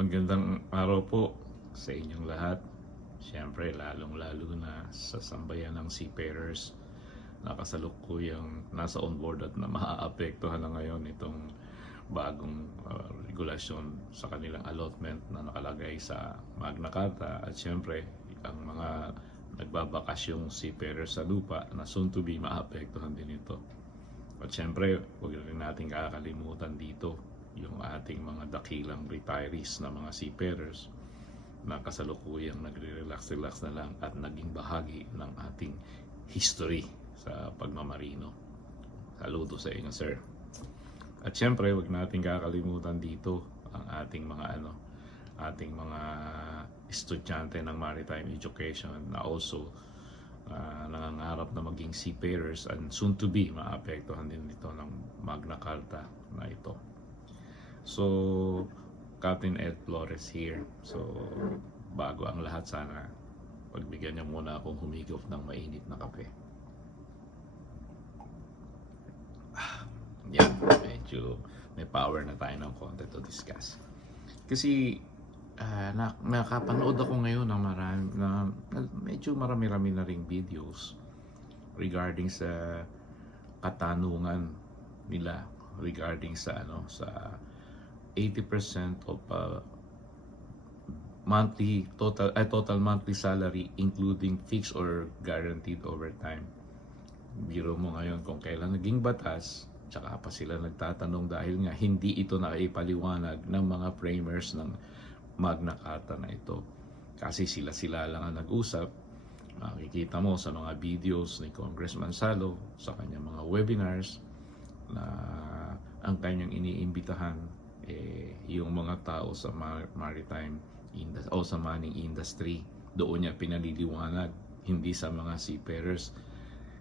Magandang araw po sa inyong lahat. Siyempre, lalong-lalo na sa sambayan ng seafarers na kasalukuyang nasa onboard at na maaapektuhan na ngayon itong bagong regulasyon sa kanilang allotment na nakalagay sa Magna Carta. At siyempre, ang mga nagbabakasyong seafarers sa lupa na soon to be maapektuhan din ito. At siyempre, huwag rin natin kakalimutan dito yung ating mga dakilang retirees na mga seafarers na kasalukuyang nagre-relax na lang at naging bahagi ng ating history sa pagmamarino. Saludo sa inyo, sir. At syempre, wag natin kakalimutan dito ang ating mga estudyante ng maritime education na also nangangarap na maging seafarers and soon to be maapektuhan din dito ng Magna Carta na ito. So, Captain Ed Flores here. So, bago ang lahat, sana pagbigyan niyo muna akong humigop ng mainit na kape. Yan, medyo may power na tayo ng konti to discuss. Kasi nakapanood ako ngayon ng medyo marami-rami na ring videos regarding sa katanungan nila regarding sa sa 80% of total monthly salary including fixed or guaranteed overtime. Biro mo ngayon kung kailan naging batas, tsaka pa sila nagtatanong dahil nga hindi ito naipaliwanag ng mga framers ng Magna Carta na ito. Kasi sila lang ang nag-usap. Makikita mo sa mga videos ni Congressman Salo sa kanyang mga webinars na ang kanyang iniimbitahan yung mga tao sa maritime o sa mining industry. Doon niya pinaliliwanag, hindi sa mga seafarers.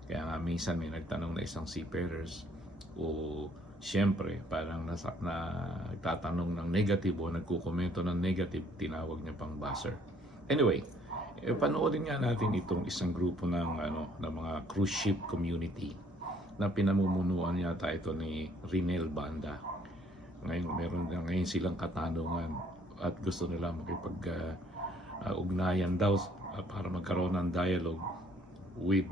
Kaya nga minsan may nagtanong na isang seafarers o siyempre parang nagtatanong ng negative o nagkukomento ng negative, tinawag niya pang buzzer. Anyway, panoorin nga natin itong isang grupo ng mga cruise ship community na pinamumunuan yata ito ni Rinel Banda. Ngayon silang katanungan at gusto nila makipag-ugnayan daw para magkaroon ng dialogue with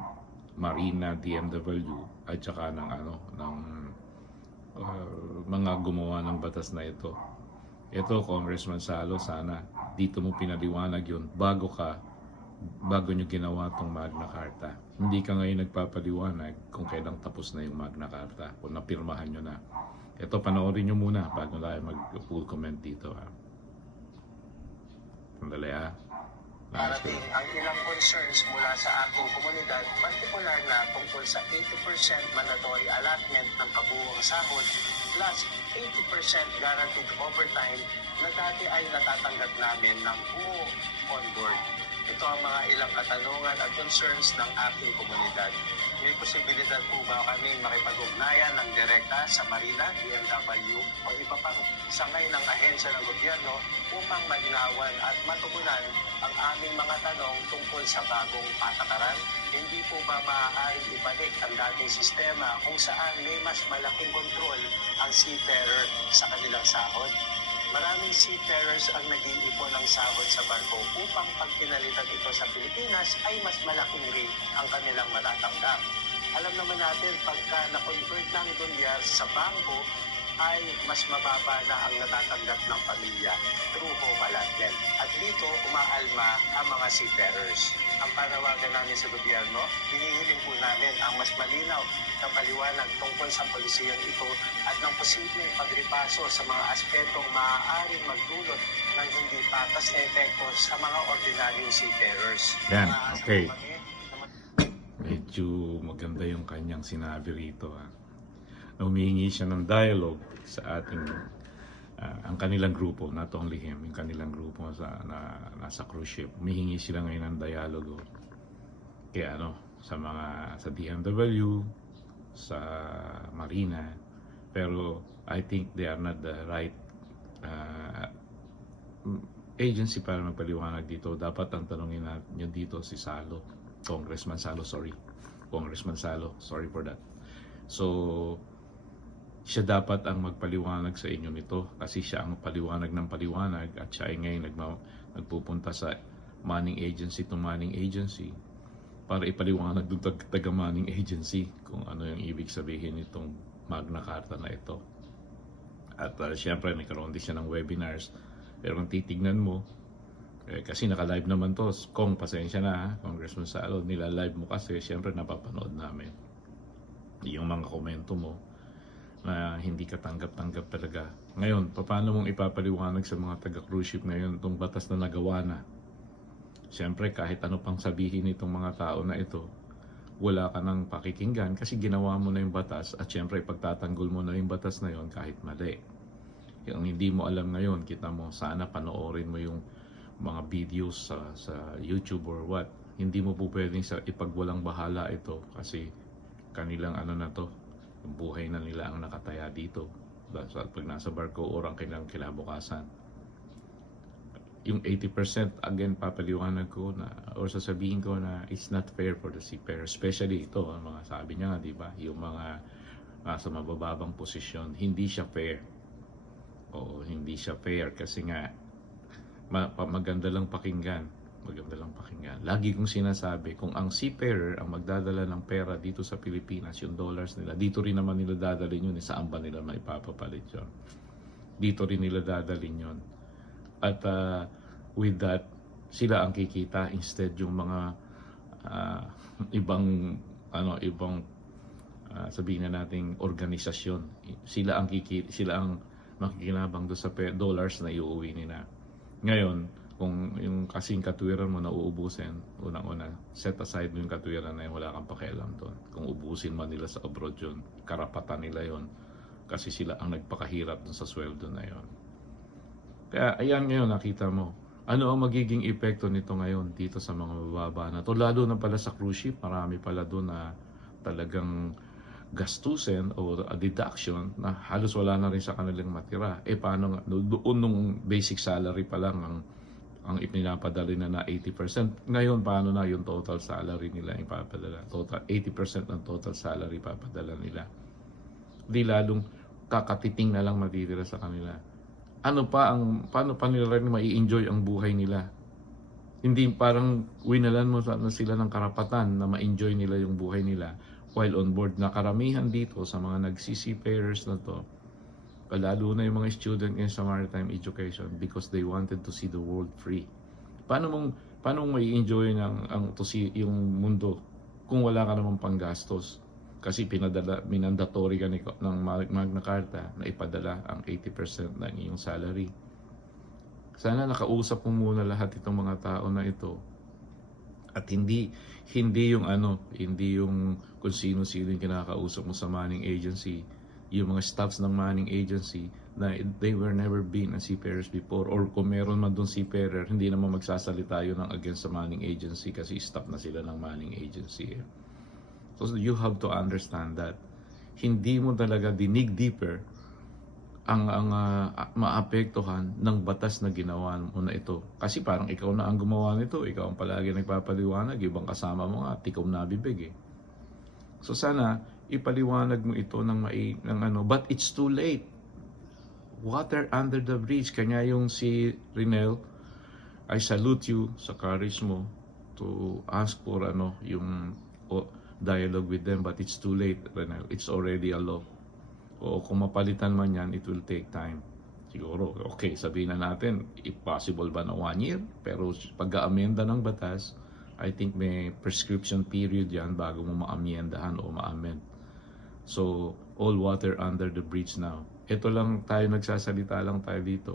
Marina, DMW at saka ng mga gumawa ng batas na ito. Ito, Congressman Salo, sana dito mo pinaliwanag yun bago nyo ginawa tong Magna Carta. Hindi ka ngayon nagpapaliwanag kung kailang tapos na yung Magna Carta, kung napirmahan nyo na. Ito, panoorin nyo muna bago tayo mag-full comment dito. Sandali Parating ang ilang concerns mula sa ating komunidad, partikular na tungkol sa 80% mandatory allotment ng kabuuang sahod plus 80% guaranteed overtime na dati ay natatanggap namin ng buo on board. Ito ang mga ilang katanungan at concerns ng ating komunidad. May posibilidad po ba kami makipag-ugnayan ng direkta sa Marina, DMW o iba pang sangay ng ahensya ng gobyerno upang malinawan at matugunan ang aming mga tanong tungkol sa bagong patakaran? Hindi po ba maaaring ibalik ang dating sistema kung saan may mas malaking kontrol ang seafarer sa kanilang sahod? Maraming seafarers ang nag-iipon ng sahod sa barko upang pag pinalitan ito sa Pilipinas ay mas malaking rate ang kanilang matatanggap. Alam naman natin pagka na-convert ng dolyar sa bangko ay mas mababa na ang natatanggap ng pamilya through home allotment. At dito umaalma ang mga seafarers. Ang panawagan namin sa gobyerno, hinihiling po namin ang mas malinaw na paliwanag tungkol sa polisiyang ito at ng posibleng pagripaso sa mga aspetong maaaring magdulot ng hindi patas na epekto sa mga ordinaryong seafarers. Yan, okay. Medyo maganda yung kanyang sinabi rito. Humihingi siya ng dialogue sa ating ang kanilang grupo, not only him, yung kanilang grupo nasa cruise ship. Humihingi sila ngayon ng dialogue kaya sa DMW, sa Marina, pero I think they are not the right agency para magpaliwanag dito. Dapat ang tanongin nyo dito si Congressman Salo, sorry for that. So siya dapat ang magpaliwanag sa inyo nito kasi siya ang paliwanag ng paliwanag at siya ay ngayon nagpupunta sa Manning Agency to Manning Agency para ipaliwanag ng taga Manning Agency kung ano yung ibig sabihin nitong Magna Carta na ito. At syempre nagkaroon din siya ng webinars, pero kung titignan mo, kasi naka-live naman to, Kong pasensya na ha, Congressman Salo, nila-live mo kasi syempre napapanood namin yung mga komento mo na hindi ka tanggap-tanggap talaga. Ngayon, paano mong ipapaliwanag sa mga taga-cruise ship ngayon itong batas na nagawa na? Siyempre, kahit ano pang sabihin itong mga tao na ito, wala ka nang pakikinggan kasi ginawa mo na yung batas at siyempre, pagtatanggol mo na yung batas na yon kahit mali. Yung hindi mo alam ngayon, kita mo, sana panoorin mo yung mga videos sa YouTube or what. Hindi mo po pwedeng ipagwalang bahala ito kasi kanilang ano na to, yung buhay na nila ang nakataya dito. Dahil pag nasa barko or ang kanilang kinabukasan. Yung 80% again papaliwanag ko na or sasabihin ko na it's not fair for the seafarer, especially ito ang mga sabi niya nga, di ba, yung mga nasa mabababang posisyon, hindi siya fair. O hindi siya fair kasi nga maganda lang pakinggan. Lagi kong sinasabi, kung ang seafarer ang magdadala ng pera dito sa Pilipinas, yung dollars nila, dito rin naman nila dadalhin yun. Saan ba nila maipapapalit yun? Dito rin nila dadalhin yun. At with that, sila ang kikita instead yung mga ibang sabihin na nating organisasyon. Sila ang makikinabang doon sa dollars na iuwi nila. Ngayon, kung yung kasing katwiran mo na uubusin, unang-una, set aside mo yung katwiran na yun, wala kang pakialam doon. Kung ubusin man nila sa abroad yun, karapatan nila yun, kasi sila ang nagpakahirap dun sa sweldo na yun. Kaya ayan ngayon, nakita mo, ano ang magiging epekto nito ngayon dito sa mga mababa na to, lalo na pala sa cruise ship, marami pala doon na talagang gastusin o a deduction na halos wala na rin sa kanilang matira. Paano nga, doon nung basic salary pa lang ang ipinapadala na 80%. Ngayon, paano na yung total salary nila ipapadala? 80% ng total salary ipapadala nila. Di lalong kakatiting na lang matitira sa kanila. Paano pa nila rin mai-enjoy ang buhay nila? Hindi parang winalan mo na sila ng karapatan na ma-enjoy nila yung buhay nila while on board. Na karamihan dito sa mga nag-seafarers na to, lalo na yung mga student ngayon sa maritime education because they wanted to see the world free. Paano mong mai-enjoy yung mundo kung wala ka namang panggastos? Kasi minandatory ka ng Magna Carta na ipadala ang 80% ng iyong salary. Sana nakausap mo muna lahat itong mga tao na ito. At hindi yung kung sino-sino yung kinakausap mo sa Manning Agency, yung mga staffs ng Manning Agency na they were never been a seafarers before, or kung meron man doon seafarer, hindi naman magsasalita yun ng against sa Manning Agency kasi staff na sila ng Manning Agency. So you have to understand that hindi mo talaga dinig deeper ang maapektuhan ng batas na ginawa mo na ito. Kasi parang ikaw na ang gumawa nito, ikaw ang palagi nagpapaliwanag, ibang kasama mo nga, tikom na bibig eh. So sana ipaliwanag mo ito but it's too late. Water under the bridge. Kanya yung si Rinel, I salute you sa courage mo to ask for yung dialogue with them, but it's too late, Rinel. It's already a law. O kung mapalitan man yan, it will take time. Siguro, okay, sabihin na natin, if possible ba na 1 year? Pero pag-aamenda ng batas, I think may prescription period yan bago mo maamyendahan o ma-amend. So, all water under the bridge now. Ito lang tayo, nagsasalita lang tayo dito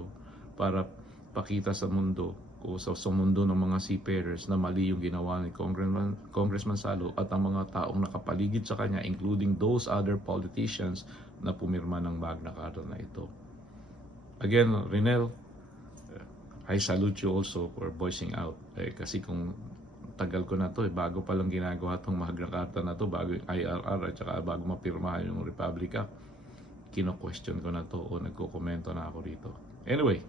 para pakita sa mundo o sa mundo ng mga seafarers na mali yung ginawa ni Congressman Salo at ang mga taong nakapaligid sa kanya, including those other politicians na pumirma ng Magna Carta na ito. Again, Rinel, I salute you also for voicing out. Kasi kung tagal ko na to, bago pa lang ginagawa itong Magna Carta na to, bago yung IRR at saka bago mapirmahan yung Republic Act, kino-question ko na to o nagko-komento na ako rito. Anyway,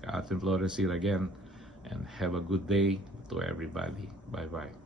Catherine Flores here again, and have a good day to everybody. Bye-bye.